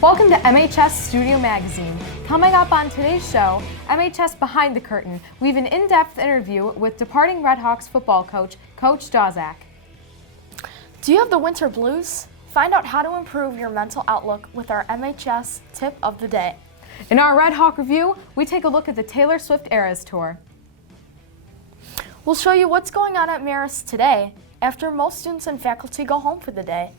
Welcome to MHS Studio Magazine. Coming up on today's show, MHS Behind the Curtain, we have an in-depth interview with departing Redhawks football coach, Coach Dawczak. Do you have the winter blues? Find out how to improve your mental outlook with our MHS tip of the day. In our RedHawk review, we take a look at the Taylor Swift Eras Tour. We'll show you what's going on at Marist today after most students and faculty go home for the day.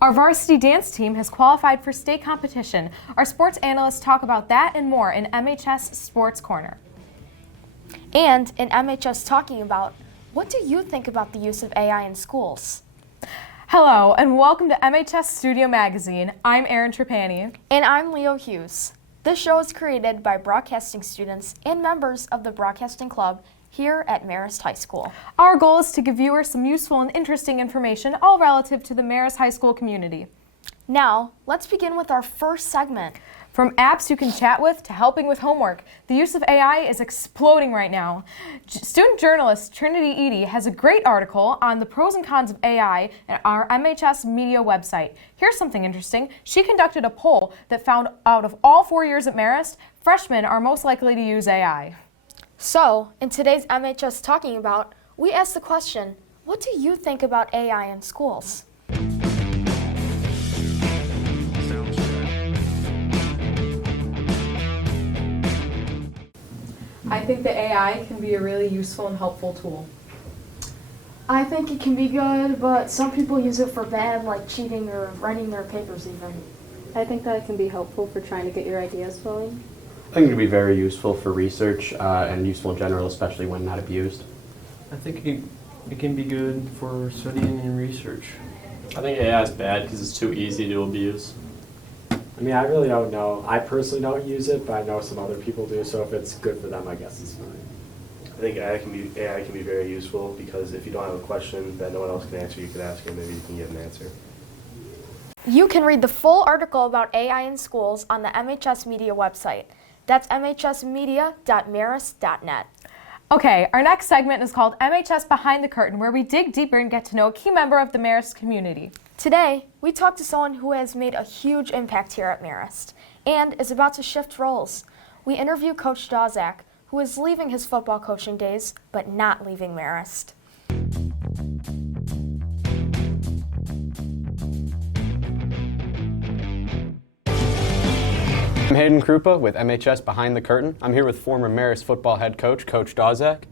Our varsity dance team has qualified for state competition. Our sports analysts talk about that and more in MHS Sports Corner. And in MHS Talking About, what do you think about the use of AI in schools? Hello, and welcome to MHS Studio Magazine. I'm Erin Trapani. And I'm Leo Hughes. This show is created by broadcasting students and members of the Broadcasting Club here at Marist High School. Our goal is to give viewers some useful and interesting information, all relative to the Marist High School community. Now, let's begin with our first segment. From apps you can chat with to helping with homework, the use of AI is exploding right now. Student journalist Trinity Eady has a great article on the pros and cons of AI at our MHS Media website. Here's something interesting. She conducted a poll that found out of all 4 years at Marist, freshmen are most likely to use AI. So, in today's MHS Talking About, we asked the question, what do you think about AI in schools? I think that AI can be a really useful and helpful tool. I think it can be good, but some people use it for bad, like cheating or writing their papers even. I think that it can be helpful for trying to get your ideas flowing. I think it can be very useful for research and useful in general, especially when not abused. I think it can be good for studying and research. I think AI is bad because it's too easy to abuse. I mean, I really don't know. I personally don't use it, but I know some other people do, so if it's good for them, I guess it's fine. I think AI can be very useful because if you don't have a question that no one else can answer, you can ask it and maybe you can get an answer. You can read the full article about AI in schools on the MHS Media website. That's mhsmedia.marist.net. Okay, our next segment is called MHS Behind the Curtain, where we dig deeper and get to know a key member of the Marist community. Today, we talk to someone who has made a huge impact here at Marist and is about to shift roles. We interview Coach Dawczak, who is leaving his football coaching days, but not leaving Marist. I'm Hayden Krupa with MHS Behind the Curtain. I'm here with former Marist football head coach, Coach Dawczak.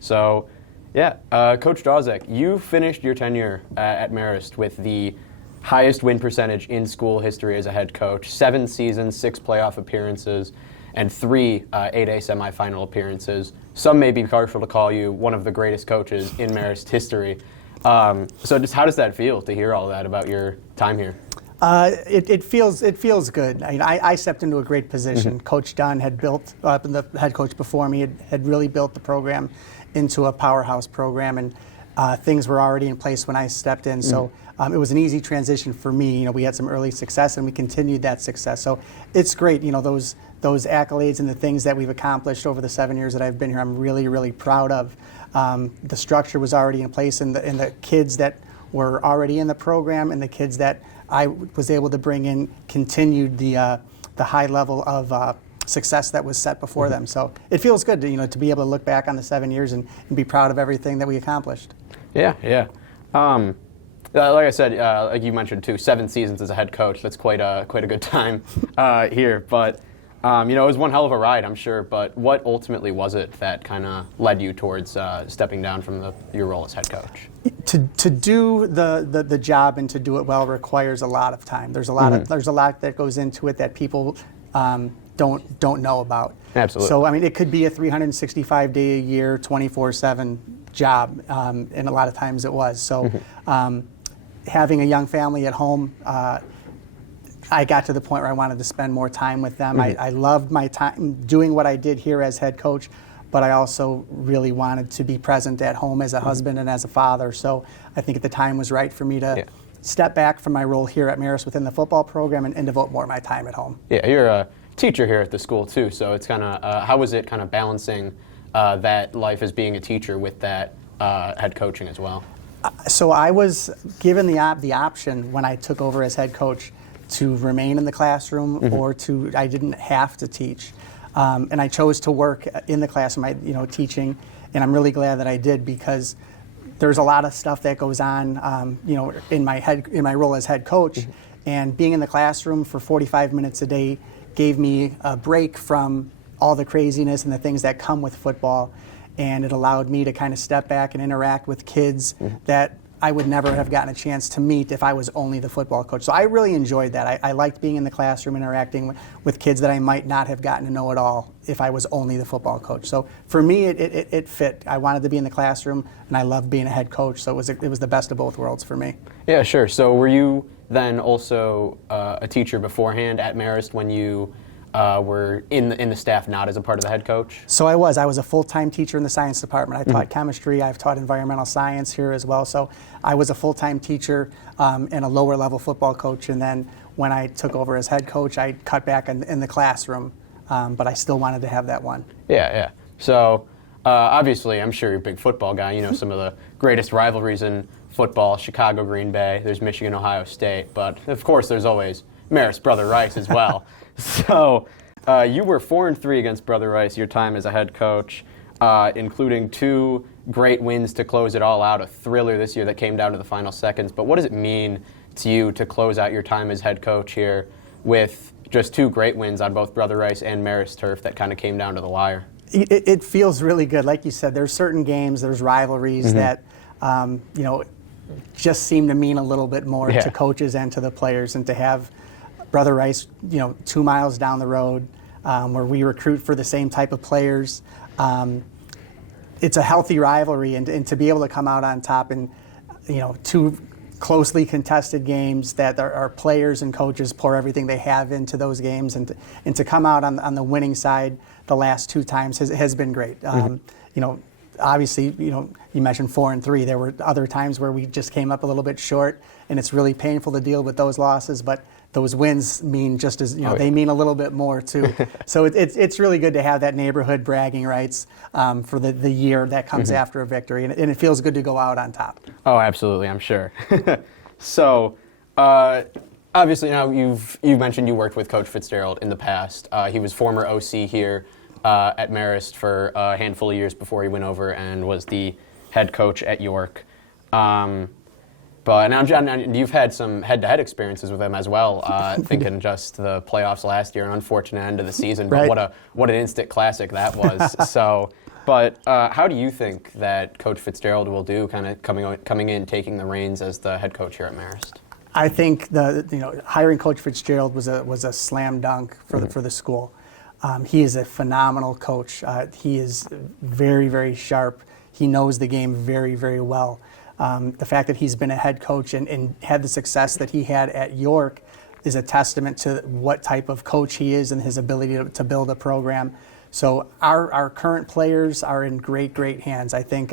So, Coach Dawczak, you finished your tenure at Marist with the highest win percentage in school history as a head coach, 7 seasons, 6 playoff appearances, and 3 8A semifinal appearances. Some may be partial to call you one of the greatest coaches in Marist history. So just how does that feel to hear all that about your time here? It feels good. I stepped into a great position. Coach Dunn had built, the head coach before me, had really built the program into a powerhouse program, and things were already in place when I stepped in. So it was an easy transition for me. You know, we had some early success, and we continued that success. So it's great. You know, those accolades and the things that we've accomplished over the 7 years that I've been here, I'm really, really proud of. The structure was already in place, and the kids that were already in the program and the kids that I was able to bring in continued the high level of success that was set before them. So it feels good to be able to look back on the 7 years and be proud of everything that we accomplished. Yeah. Like I said, like you mentioned too, 7 seasons as a head coach. That's quite a good time here. But it was one hell of a ride, I'm sure. But what ultimately was it that kind of led you towards stepping down from your role as head coach? To do the job and to do it well requires a lot of time. There's a lot there's a lot that goes into it that people don't know about. Absolutely. So I mean, it could be a 365-day a year, 24/7 job, and a lot of times it was. So having a young family at home, I got to the point where I wanted to spend more time with them. I loved my time doing what I did here as head coach, but I also really wanted to be present at home as a husband and as a father. So I think the time was right for me to step back from my role here at Marist within the football program and devote more of my time at home. Yeah, you're a teacher here at the school too, so it's kind of, how was it kind of balancing that life as being a teacher with that head coaching as well? So I was given the option when I took over as head coach to remain in the classroom or I didn't have to teach. And I chose to work in the classroom, teaching, and I'm really glad that I did because there's a lot of stuff that goes on, in my role as head coach, and being in the classroom for 45 minutes a day gave me a break from all the craziness and the things that come with football, and it allowed me to kind of step back and interact with kids that I would never have gotten a chance to meet if I was only the football coach. So I really enjoyed that. I liked being in the classroom, interacting with kids that I might not have gotten to know at all if I was only the football coach. So for me, it fit. I wanted to be in the classroom, and I loved being a head coach. So it was the best of both worlds for me. Yeah, sure. So were you then also a teacher beforehand at Marist when you were in the staff, not as a part of the head coach? So I was a full-time teacher in the science department. I taught chemistry, I've taught environmental science here as well. So I was a full-time teacher and a lower level football coach. And then when I took over as head coach, I cut back in the classroom, but I still wanted to have that one. Yeah. So obviously, I'm sure you're a big football guy. You know some of the greatest rivalries in football: Chicago, Green Bay. There's Michigan, Ohio State. But of course, there's always Marist, Brother Rice as well. So you were 4-3 against Brother Rice your time as a head coach, including 2 great wins to close it all out, a thriller this year that came down to the final seconds. But what does it mean to you to close out your time as head coach here with just 2 great wins on both Brother Rice and Marist turf that kind of came down to the wire? It feels really good. Like you said, there's certain games, there's rivalries that just seem to mean a little bit more to coaches and to the players, and to have Brother Rice, 2 miles down the road, where we recruit for the same type of players. It's a healthy rivalry, and to be able to come out on top in, 2 closely contested games that our players and coaches pour everything they have into those games, and to come out on the winning side the last 2 times has been great. Obviously, you mentioned 4-3. There were other times where we just came up a little bit short, and it's really painful to deal with those losses, but those wins mean just as, they mean a little bit more too. So it's really good to have that neighborhood bragging rights for the year that comes after a victory, and it feels good to go out on top. Oh, absolutely, I'm sure. So, obviously now you mentioned you worked with Coach Fitzgerald in the past. He was former OC here at Marist for a handful of years before he went over and was the head coach at York. But now, John, you've had some head-to-head experiences with him as well. Thinking just the playoffs last year, an unfortunate end of the season, but what an instant classic that was. So, but how do you think that Coach Fitzgerald will do, kind of coming in, taking the reins as the head coach here at Marist? I think hiring Coach Fitzgerald was a slam dunk for the school. He is a phenomenal coach. He is very, very sharp. He knows the game very, very well. The fact that he's been a head coach and had the success that he had at York is a testament to what type of coach he is and his ability to build a program. So our current players are in great, great hands. I think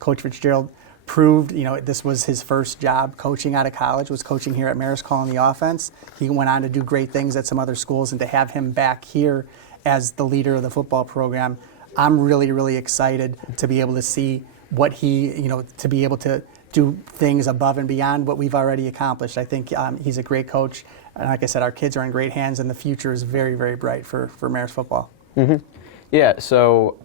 Coach Fitzgerald proved, this was his first job coaching out of college, was coaching here at Marist, calling the offense. He went on to do great things at some other schools, and to have him back here as the leader of the football program, I'm really, really excited to be able to see what he, to be able to do things above and beyond what we've already accomplished. I think he's a great coach. And like I said, our kids are in great hands, and the future is very, very bright for Marist football. Yeah, so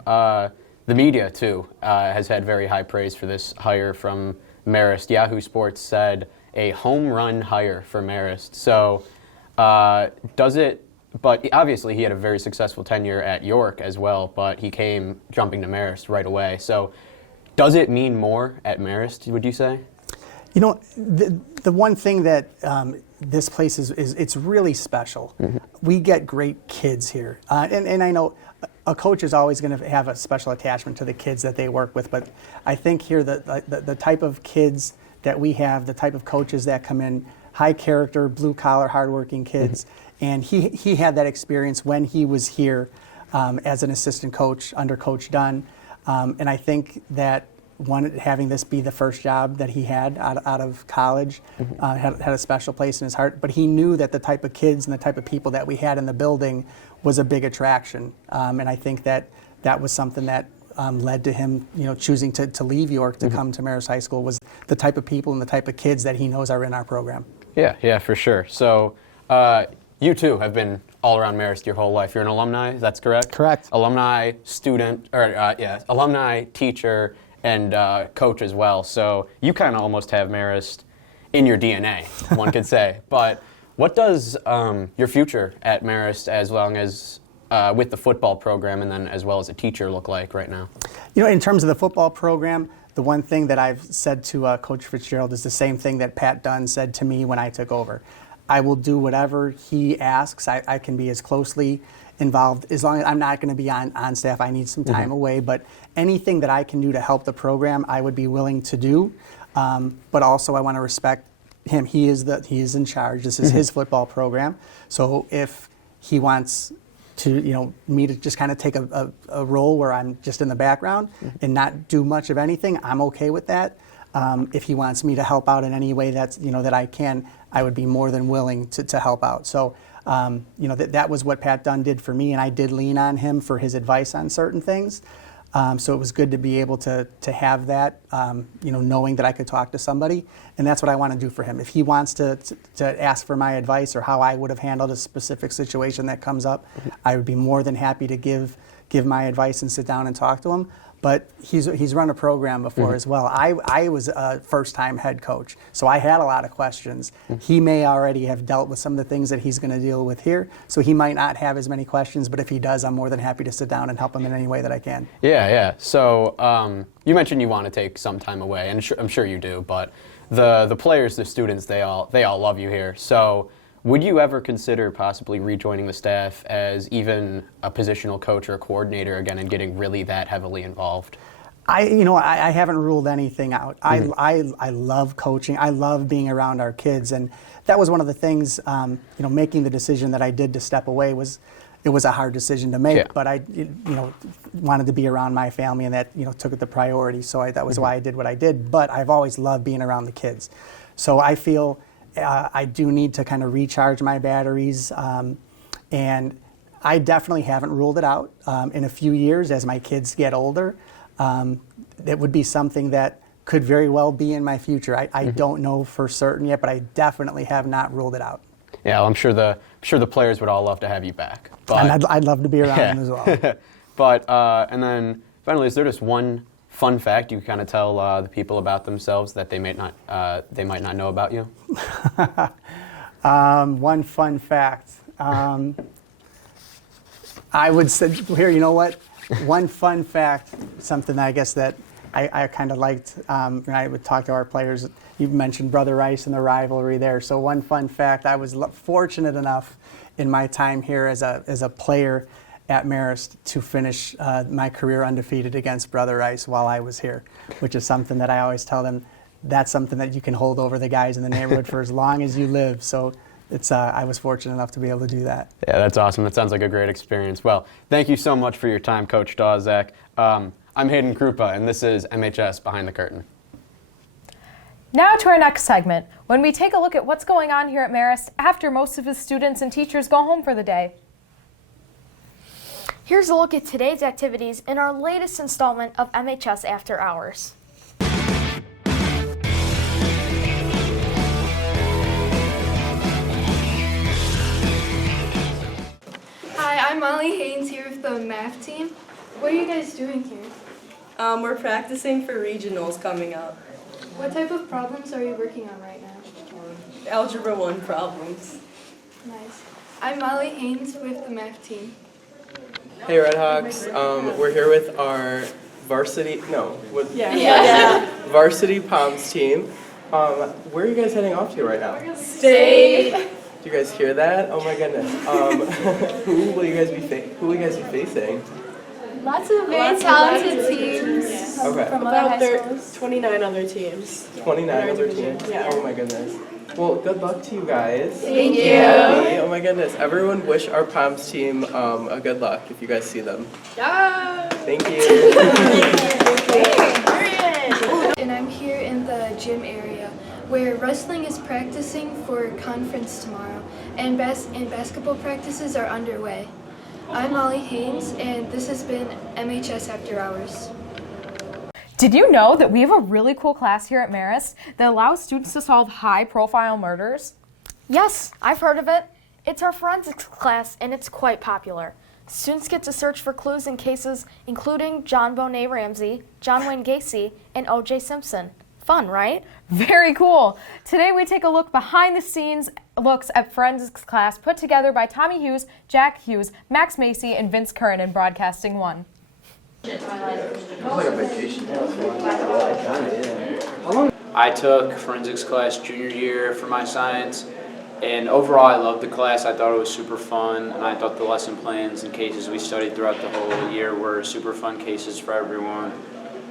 the media, too, has had very high praise for this hire from Marist. Yahoo Sports said a home run hire for Marist. So but obviously he had a very successful tenure at York as well, but he came jumping to Marist right away. So does it mean more at Marist, would you say? The one thing that this place is it's really special. We get great kids here. And I know a coach is always going to have a special attachment to the kids that they work with, but I think here the type of kids that we have, the type of coaches that come in, high character, blue collar, hardworking kids, and he had that experience when he was here as an assistant coach under Coach Dunn. And I think that having this be the first job that he had out of college had a special place in his heart. But he knew that the type of kids and the type of people that we had in the building was a big attraction. And I think that was something that led to him, choosing to leave York to come to Marist High School, was the type of people and the type of kids that he knows are in our program. Yeah, for sure. So You too have been all around Marist your whole life. You're an alumni, that's correct? Correct. Alumni, student, or alumni, teacher, and coach as well. So you kind of almost have Marist in your DNA, one could say. But what does your future at Marist, as long as with the football program and then as well as a teacher, look like right now? You know, in terms of the football program, the one thing that I've said to Coach Fitzgerald is the same thing that Pat Dunn said to me when I took over. I will do whatever he asks. I can be as closely involved as long as I'm not going to be on staff. I need some time away, but anything that I can do to help the program, I would be willing to do. But also, I want to respect him. He is in charge. This is his football program. So if he wants to, me to just kind of take a role where I'm just in the background and not do much of anything, I'm okay with that. If he wants me to help out in any way that's, that I can, I would be more than willing to help out. So, that was what Pat Dunn did for me, and I did lean on him for his advice on certain things. So it was good to be able to have that, knowing that I could talk to somebody, and that's what I want to do for him. If he wants to ask for my advice or how I would have handled a specific situation that comes up, I would be more than happy to give my advice and sit down and talk to him. But he's run a program before as well. I was a first-time head coach, so I had a lot of questions. He may already have dealt with some of the things that he's going to deal with here, so he might not have as many questions, but if he does, I'm more than happy to sit down and help him in any way that I can. Yeah. So you mentioned you want to take some time away, and I'm sure you do, but the players, the students, they all love you here. So would you ever consider possibly rejoining the staff as even a positional coach or a coordinator again and getting really that heavily involved? I haven't ruled anything out. I love coaching. I love being around our kids, and that was one of the things. Making the decision that I did to step away was a hard decision to make. Yeah. But I, wanted to be around my family, and that took it the priority. So that was why I did what I did. But I've always loved being around the kids. So I feel I do need to kind of recharge my batteries, and I definitely haven't ruled it out. In a few years, as my kids get older, it would be something that could very well be in my future. I don't know for certain yet, but I definitely have not ruled it out. Yeah, well, I'm sure the players would all love to have you back. But, and I'd love to be around them as well. But and then finally, is there just one fun fact you can kind of tell the people about themselves that they might not know about you? One fun fact. I would say here. You know what? One fun fact. Something I guess that I kind of liked. When I would talk to our players. You mentioned Brother Rice and the rivalry there. So one fun fact. I was fortunate enough in my time here as a player at Marist to finish my career undefeated against Brother Rice while I was here, which is something that I always tell them, that's something that you can hold over the guys in the neighborhood for as long as you live. So I was fortunate enough to be able to do that. Yeah, that's awesome. That sounds like a great experience. Well, thank you so much for your time, Coach Dawczak. I'm Hayden Krupa, and this is MHS Behind the Curtain. Now to our next segment, when we take a look at what's going on here at Marist after most of his students and teachers go home for the day. Here's a look at today's activities in our latest installment of MHS After Hours. Hi, I'm Molly Haynes here with the math team. What are you guys doing here? We're practicing for regionals coming up. What type of problems are you working on right now? Algebra 1 problems. Nice. I'm Molly Haynes with the math team. Hey Redhawks, we're here with our varsity Palms team. Where are you guys heading off to right now? State. Do you guys hear that? Oh my goodness. Who will you guys be facing? Lots of very talented teams. Okay. From About other high schools. 29 other teams. 29 other teams? Yeah. Oh my goodness. Well, good luck to you guys. Thank you. Oh my goodness. Everyone wish our Palms team a good luck if you guys see them. Yeah. Thank you. And I'm here in the gym area where wrestling is practicing for conference tomorrow and basketball practices are underway. I'm Molly Haynes and this has been MHS After Hours. Did you know that we have a really cool class here at Marist that allows students to solve high-profile murders? Yes, I've heard of it. It's our forensics class, and it's quite popular. Students get to search for clues in cases including John Bonet Ramsey, John Wayne Gacy, and O.J. Simpson. Fun, right? Very cool. Today we take a look behind the scenes looks at forensics class put together by Tommy Hughes, Jack Hughes, Max Macy, and Vince Curran in Broadcasting One. I took forensics class junior year for my science, and overall I loved the class. I thought it was super fun, and I thought the lesson plans and cases we studied throughout the whole year were super fun cases for everyone.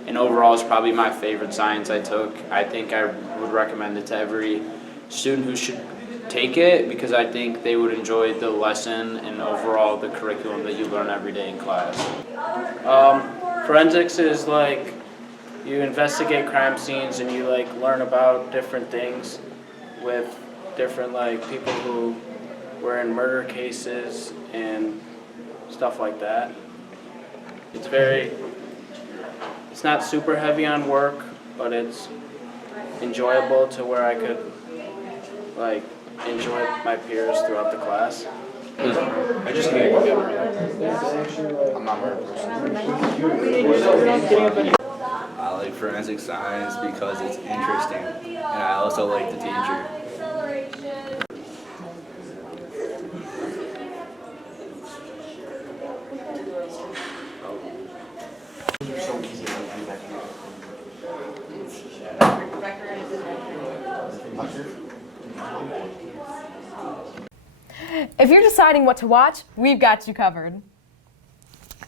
And overall, it's probably my favorite science I took. I think I would recommend it to every student who should take it because I think they would enjoy the lesson and overall the curriculum that you learn every day in class. Forensics is like you investigate crime scenes and you like learn about different things with different like people who were in murder cases and stuff like that. It's not super heavy on work, but it's enjoyable to where I could like enjoy my peers throughout the class. I just can't get I'm not a murder person. I like forensic science because it's interesting, and I also like the teacher. If you're deciding what to watch, we've got you covered.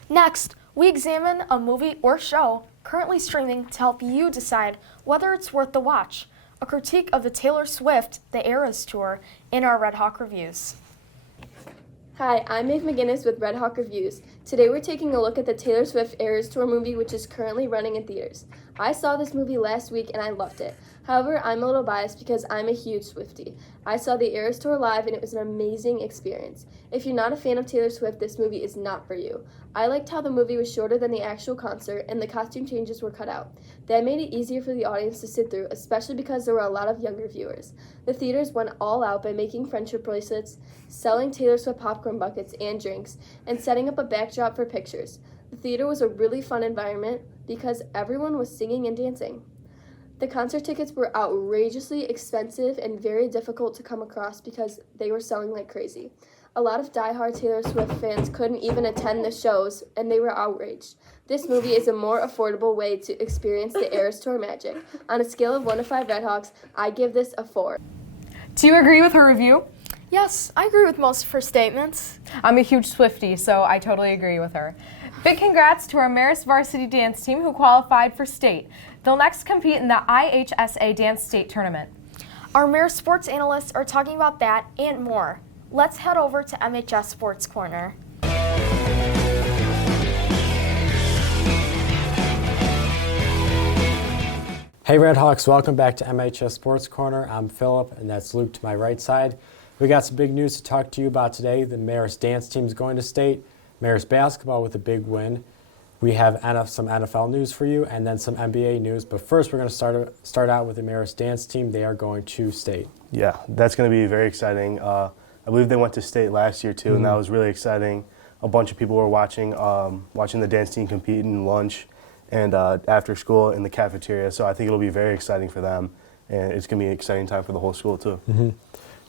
Next, we examine a movie or show currently streaming to help you decide whether it's worth the watch. A critique of the Taylor Swift The Eras Tour in our RedHawk reviews. Hi, I'm Meg McGinnis with RedHawk Reviews. Today we're taking a look at the Taylor Swift Eras Tour movie, which is currently running in theaters. I saw this movie last week and I loved it. However, I'm a little biased because I'm a huge Swiftie. I saw the Eras Tour live and it was an amazing experience. If you're not a fan of Taylor Swift, this movie is not for you. I liked how the movie was shorter than the actual concert and the costume changes were cut out. That made it easier for the audience to sit through, especially because there were a lot of younger viewers. The theaters went all out by making friendship bracelets, selling Taylor Swift popcorn buckets and drinks, and setting up a backdrop for pictures. The theater was a really fun environment because everyone was singing and dancing. The concert tickets were outrageously expensive and very difficult to come across because they were selling like crazy. A lot of diehard Taylor Swift fans couldn't even attend the shows, and they were outraged. This movie is a more affordable way to experience the Eras Tour magic. On a scale of 1 to 5 RedHawks, I give this a 4. Do you agree with her review? Yes, I agree with most of her statements. I'm a huge Swiftie, so I totally agree with her. Big congrats to our Marist varsity dance team who qualified for state. They'll next compete in the IHSA Dance State Tournament. Our Marist sports analysts are talking about that and more. Let's head over to MHS Sports Corner. Hey Redhawks, welcome back to MHS Sports Corner. I'm Philip, and that's Luke to my right side. We got some big news to talk to you about today. The Marist dance team is going to state. Marist basketball with a big win. We have some NFL news for you, and then some NBA news. But first, we're going to start out with the Marist dance team. They are going to state. Yeah, that's going to be very exciting. I believe they went to state last year too, and that was really exciting. A bunch of people were watching the dance team compete in lunch and after school in the cafeteria. So I think it'll be very exciting for them, and it's going to be an exciting time for the whole school too.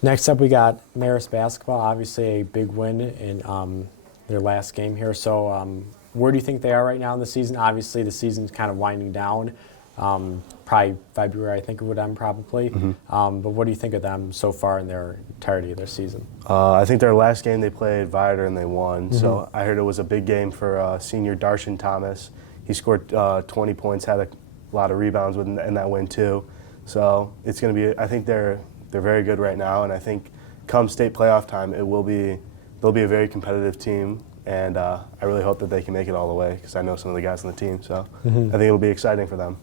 Next up, we got Marist basketball. Obviously, a big win in their last game here. So where do you think they are right now in the season? Obviously, the season's kind of winding down. Probably February, I think it would end probably. But what do you think of them so far in their entirety of their season? I think their last game they played Viator and they won. So I heard it was a big game for senior Darshan Thomas. He scored 20 points, had a lot of rebounds in that win too. So it's going to be. I think they're very good right now, and I think come state playoff time, they'll be a very competitive team. And I really hope that they can make it all the way because I know some of the guys on the team. So I think it'll be exciting for them.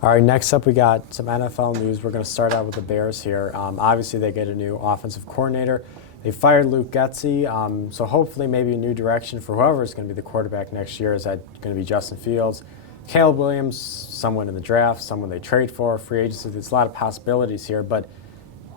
All right, next up we got some NFL news. We're going to start out with the Bears here. Obviously, they get a new offensive coordinator. They fired Luke Getsy, so hopefully maybe a new direction for whoever is going to be the quarterback next year. Is that going to be Justin Fields, Caleb Williams, someone in the draft, someone they trade for, free agency? There's a lot of possibilities here, but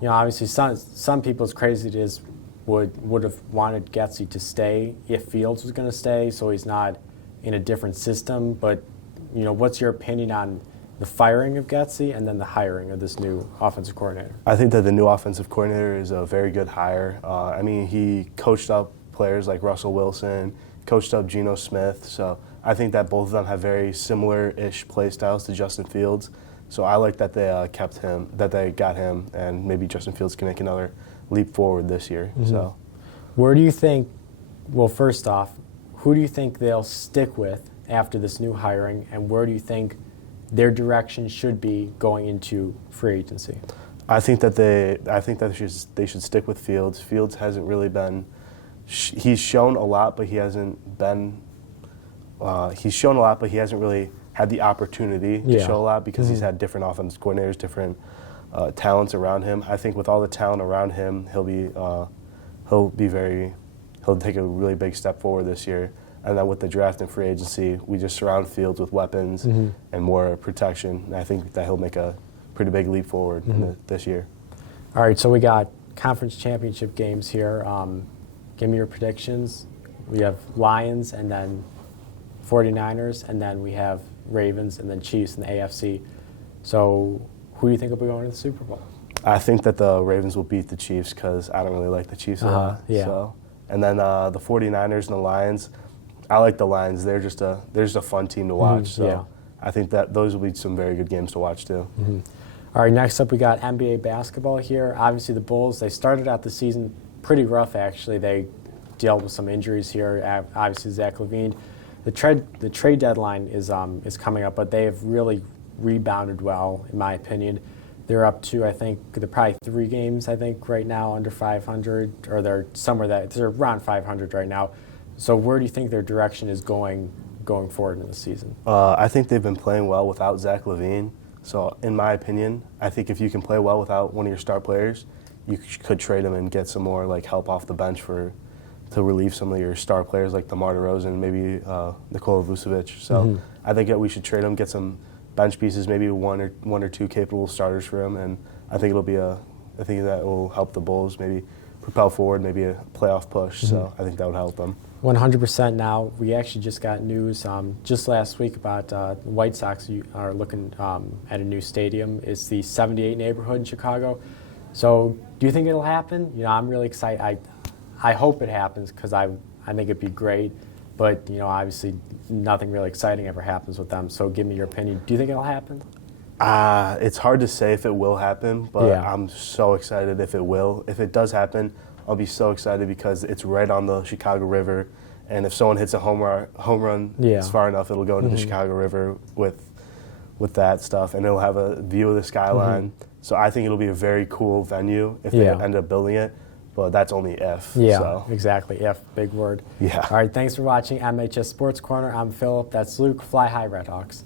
obviously some people's crazy it is would have wanted Getsy to stay if Fields was going to stay, so he's not in a different system. But what's your opinion on the firing of Getsy and then the hiring of this new offensive coordinator? I think that the new offensive coordinator is a very good hire. I mean, he coached up players like Russell Wilson, coached up Geno Smith, so I think that both of them have very similar-ish play styles to Justin Fields. So I like that they kept him, that they got him, and maybe Justin Fields can make another leap forward this year. Mm-hmm. So, where do you think? Well, first off, who do you think they'll stick with after this new hiring, and where do you think their direction should be going into free agency? I think that they should stick with Fields. Fields hasn't really been. He's shown a lot, but he hasn't been. He's shown a lot, but he hasn't really had the opportunity to show a lot because he's had different offensive coordinators, different talents around him. I think with all the talent around him, he'll take a really big step forward this year. And then with the draft and free agency, we just surround Fields with weapons and more protection. And I think that he'll make a pretty big leap forward this year. All right, so we got conference championship games here. Give me your predictions. We have Lions and then 49ers, and then we have Ravens and then Chiefs in the AFC. So who do you think will be going to the Super Bowl? I think that the Ravens will beat the Chiefs because I don't really like the Chiefs a lot. Yeah. So. And then the 49ers and the Lions, I like the Lions. They're just a fun team to watch. So I think that those will be some very good games to watch too. All right, next up we got NBA basketball here. Obviously the Bulls, they started out the season pretty rough actually. They dealt with some injuries here. Obviously Zach LaVine. The trade deadline is coming up, but they have really rebounded well, in my opinion. They're up to, I think, they're probably 3 games, I think, right now under 500, or they're around 500 right now. So where do you think their direction is going forward in the season? I think they've been playing well without Zach LaVine. So in my opinion, I think if you can play well without one of your star players, you could trade him and get some more help off the bench to relieve some of your star players like DeMar DeRozan and maybe Nikola Vucevic. So I think that we should trade him, get some bench pieces, maybe one or two capable starters for him, and I think I think that will help the Bulls maybe propel forward, maybe a playoff push. So I think that would help them. 100% now. We actually just got news just last week about the White Sox are looking at a new stadium. It's the 78 neighborhood in Chicago. So do you think it'll happen? I'm really excited. I hope it happens because I think it'd be great. But, obviously nothing really exciting ever happens with them. So give me your opinion. Do you think it'll happen? It's hard to say if it will happen, but Yeah. I'm so excited if it will. If it does happen, I'll be so excited because it's right on the Chicago River. And if someone hits a home run it's far enough, it'll go into the Chicago River with that stuff. And it'll have a view of the skyline. So I think it'll be a very cool venue if they end up building it. But that's only if. Yeah, so. exactly. If, big word. Yeah. All right, thanks for watching MHS Sports Corner. I'm Philip. That's Luke. Fly high, Redhawks.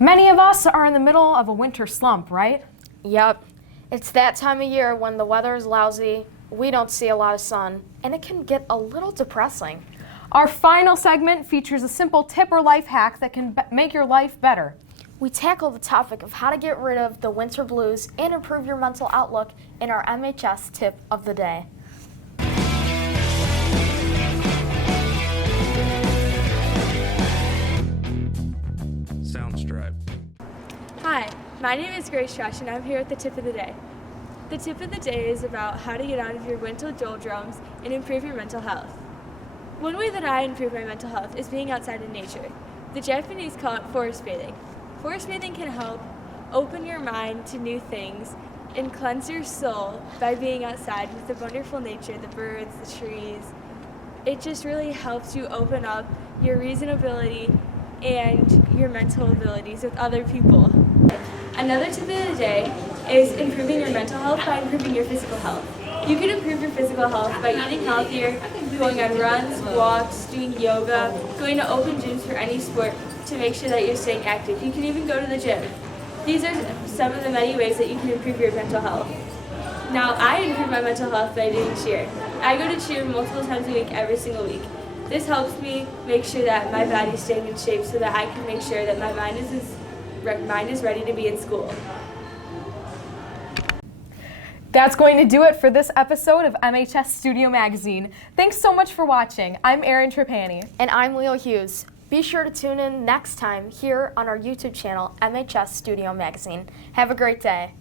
Many of us are in the middle of a winter slump, right? Yep. It's that time of year when the weather is lousy, we don't see a lot of sun, and it can get a little depressing. Our final segment features a simple tip or life hack that can make your life better. We tackle the topic of how to get rid of the winter blues and improve your mental outlook in our MHS tip of the day. Soundstripe. Hi, my name is Grace Josh and I'm here with the tip of the day. The tip of the day is about how to get out of your winter doldrums and improve your mental health. One way that I improve my mental health is being outside in nature. The Japanese call it forest bathing. Forest bathing can help open your mind to new things and cleanse your soul by being outside with the wonderful nature, the birds, the trees. It just really helps you open up your reasonability and your mental abilities with other people. Another tip of the day is improving your mental health by improving your physical health. You can improve your physical health by eating healthier, going on runs, walks, doing yoga, going to open gyms for any sport to make sure that you're staying active. You can even go to the gym. These are some of the many ways that you can improve your mental health. Now, I improve my mental health by doing cheer. I go to cheer multiple times a week, every single week. This helps me make sure that my body's staying in shape so that I can make sure that my mind is ready to be in school. That's going to do it for this episode of MHS Studio Magazine. Thanks so much for watching. I'm Erin Trapani. And I'm Leo Hughes. Be sure to tune in next time here on our YouTube channel, MHS Studio Magazine. Have a great day.